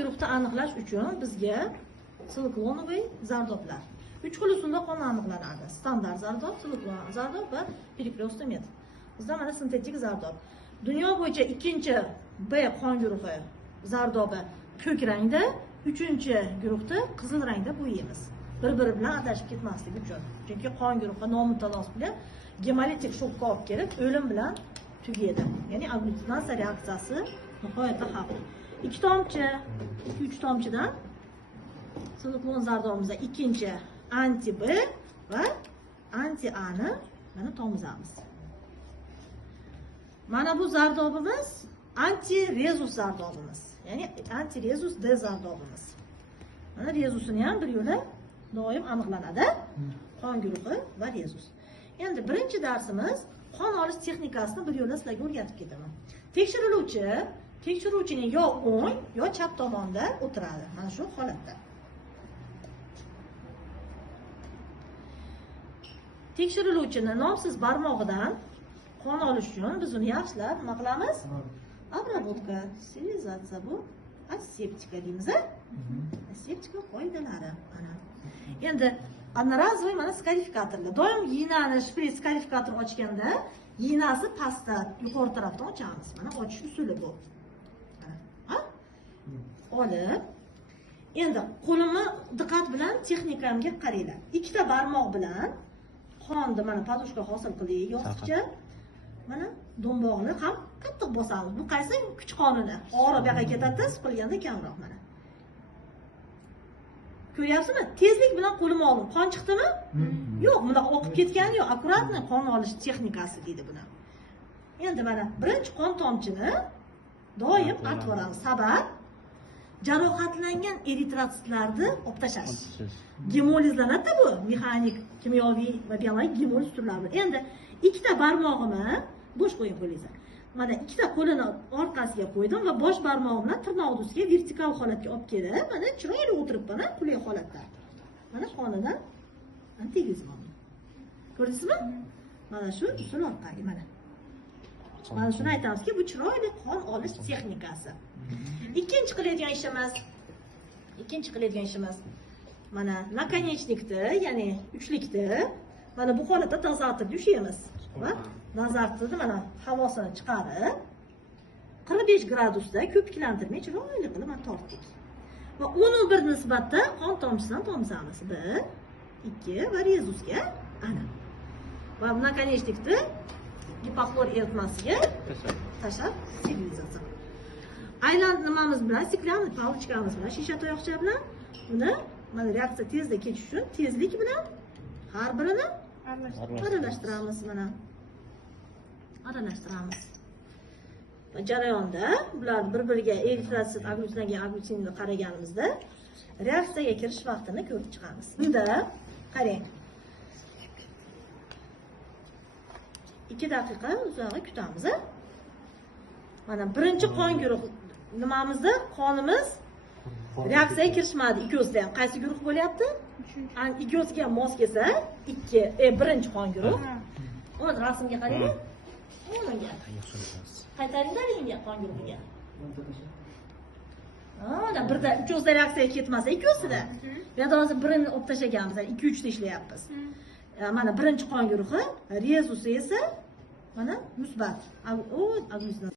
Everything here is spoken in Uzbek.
guruhni aniqlash uchun bizga siliklonoviy zardoblar 3 xil usulda qon aniqlanadi. Standart zardob, siliklon zardob va perikreostin metod. Bizda mana sintetik zardob. Dunyo bo'yicha ikkinchi B qon guruhi zardobi ko'k rangda, uchinchi guruhda qizil rangda bo'yaymiz. Bir-biri bilan adashib ketmasligi uchun. Chunki qon guruhi nomutalos bilan gemolitik shokka olib kelib, o'lim bilan tugaydi. Ya'ni agglutinatsiya reaksiyasi nihoyatda xavfli. 2 tomchi, 2-3 tomchidan siliklon zardobimizda ikkinchi anti B va anti A ni mana tomizamiz. Mana bu zardobimiz anti rezus zardobimiz. Ya'ni anti rezus D zardobimiz. Mana rezusini ham bir yo'la doim aniqlanadi. Qon guruhi va rezus. Endi birinchi darsimiz qon olish texnikasini bir yo'la sizlarga o'rgatib ketaman. Tekshiruvchining yo o'ng yo chap tomonda o'tiradi. Mana shu holatda. Tekshiriluvchini nomsiz barmog'idan qon olish uchun biz uni yaxshilab nima qilamiz? Обработка, sterilizatsiya bu aseptika deymiz. Aseptika qoidalari mana. Endi одноразовый mana skarifikatorlar. Doim yinani shpris skarifikator ochganda yinasi pastda yuqori tarafdan ochamiz. Mana ochish usuli bu. Ha? Olib, endi qo'limni diqqat bilan texnikamga qaranglar. Ikkita barmoq bilan qonni mana podushka hosil qiling, yostiqcha mana do'mbog'ini ham qattiq bosamiz. Bu qaysi kuch qonuni? Og'riq bu yoqqa ketadi, siqilganda kamroq mana. Ko'ryapsizmi? Tezlik bilan qo'limni oldim. Qon chiqdimi? Yo'q, bunda oqib ketgani yo'q. Akkuratni qon olish texnikasi deydi buni. Endi mana birinchi qon tomchini doim artvoramiz. Sabab jarohatlangan eritrotsitlarni olib tashlash. Gemolizlanadi bu mexanik, kimyoviy va biologik gemoliz turlari. Endi ikkita barmog'imni bo'sh qo'yib qo'yinglar. Mana ikkita qo'lini orqasiga qo'ydim va bosh barmog'im bilan tirnoq ustiga vertikal holatga olib kelib, mana chiroyli o'tiribman, qulay holatda. Mana qonidan tegizman. Ko'rdingizmi? Mana shu usul orqali mana. Mana shuni aytamizki, bu chiroyli qon olish texnikasi. Ikkinchi qiladigan ishimiz mana nakonechnikda, ya'ni uchlikda mana bu holatda dozatni ushlaymiz. Va dozatni mana havosini chiqarib 45 gradusda ko'piklantirmay chiroyli qilib mana tortdik. Va 11 nisbatda qon tomchisidan tomizamiz. 1, 2 va rezusga ana. Va nakonechnikda gipoxlor eritmasiga tashlab sterilizatsiya. Aylan nimamiz bilan stiklani palichkamiz bilan shisha tayoqcha bilan buni mana reaksiya tezda ketish uchun tezlik bilan har birini aralashtiramiz mana. Aralashtiramiz. Va jarayonda bular bir-biriga eritrotsit agglutinaga agglutinga qaraganimizda reaksiyaga kirish vaqtini ko'rib chiqamiz. Bunda qarang. 2 daqiqa uzoq kutamiz. Mana birinchi qon guruhi nimamizda qonimiz reaksiyaga kirishmadi ikkovsida ham. Qaysi guruh bo'lyapti? Ikkovsiga ham mos kelsa, birinchi qon guruh. Uni rasmga qarang. Qaytaringlar endi qon guruhiga. Mana birda uchovsida reaksiyaga ketmasa, ikkovsida. Yo'da hozir birini olib tashlaganmiz, 2-3 ta ishlayapmiz. Mana birinchi qon guruhi, rezusi esa mana musbat.